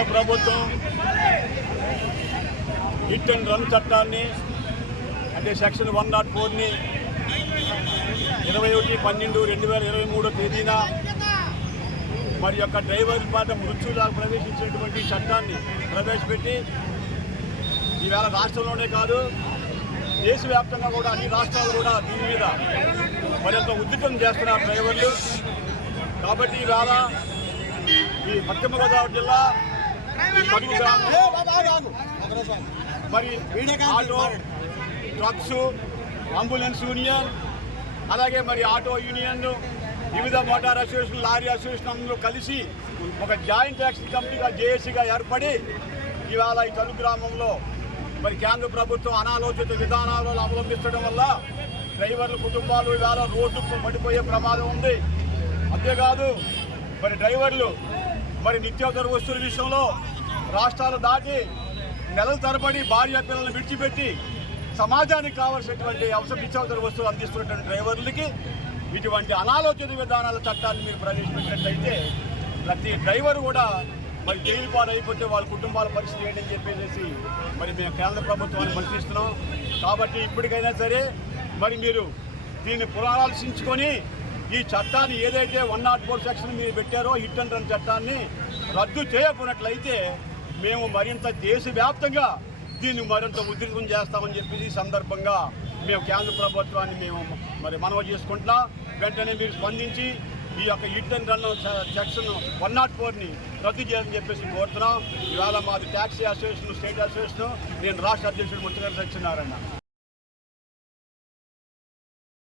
కేంద్ర ప్రభుత్వం hit and run చట్టాన్ని అంటే సెక్షన్ 104ని 21/12/2023 తేదీన మరి యొక్క డ్రైవర్ పాట మృత్యులాగా ప్రవేశించినటువంటి చట్టాన్ని ప్రవేశపెట్టి ఈవేళ రాష్ట్రంలోనే కాదు దేశవ్యాప్తంగా కూడా అన్ని రాష్ట్రాలు కూడా దీని మీద మరింత ఉద్యమం చేస్తున్నారు డ్రైవర్లు. కాబట్టి ఈవేళ ఈ పశ్చిమ గోదావరి జిల్లా కడుగు గ్రామం మరి ఆటో ట్రక్స్ అంబులెన్స్ యూనియన్ అలాగే మరి ఆటో యూనియన్ వివిధ మోటార్ అసోసియేషన్ లారీ అసోసియేషన్ అందరూ కలిసి ఒక జాయింట్ యాక్షన్ కమిటీగా జేఏసీగా ఏర్పడి ఇవాళ ఈ కడుగు గ్రామంలో మరి కేంద్ర ప్రభుత్వం అనాలోచిత విధానాలు అవలంబించడం వల్ల డ్రైవర్ల కుటుంబాలు ఇవాళ రోడ్డుకు పడిపోయే ప్రమాదం ఉంది. అంతేకాదు మరి డ్రైవర్లు మరి నిత్యావసర వస్తువుల విషయంలో రాష్ట్రాలు దాటి నెలల తరబడి భార్య పిల్లలను విడిచిపెట్టి సమాజానికి కావాల్సినటువంటి నిత్యావసర వస్తువులు అందిస్తున్నటువంటి డ్రైవర్లకి ఇటువంటి అనాలోచిత విధానాల చట్టాన్ని మీరు ప్రవేశపెట్టినట్లయితే ప్రతి డ్రైవర్ కూడా మరి జైలు పాలు అయిపోతే వాళ్ళ కుటుంబాల పరిస్థితి ఏంటని చెప్పేసి మరి మేము కేంద్ర ప్రభుత్వాన్ని ప్రశ్నిస్తున్నాం. కాబట్టి ఇప్పటికైనా సరే మరి మీరు దీన్ని పునరాలోచించుకొని ఈ చట్టాన్ని ఏదైతే 104 సెక్షన్ మీరు పెట్టారో హిట్ అండ్ రన్ చట్టాన్ని రద్దు చేయకున్నట్లయితే మేము మరింత దేశవ్యాప్తంగా దీన్ని మరింత ఉధృతం చేస్తామని చెప్పేసి ఈ సందర్భంగా మేము కేంద్ర ప్రభుత్వాన్ని మేము మరి మనవి చేసుకుంటున్నాం. వెంటనే మీరు స్పందించి ఈ యొక్క హిట్ అండ్ రన్ సెక్షన్ 104ని రద్దు చేయాలని చెప్పేసి కోరుతున్నాం. ఇవాళ మాది ట్యాక్సీ అసోసియేషన్ స్టేట్ అసోసియేషన్ నేను రాష్ట్ర అధ్యక్షుడు ముత్తుగారి సత్యనారాయణ.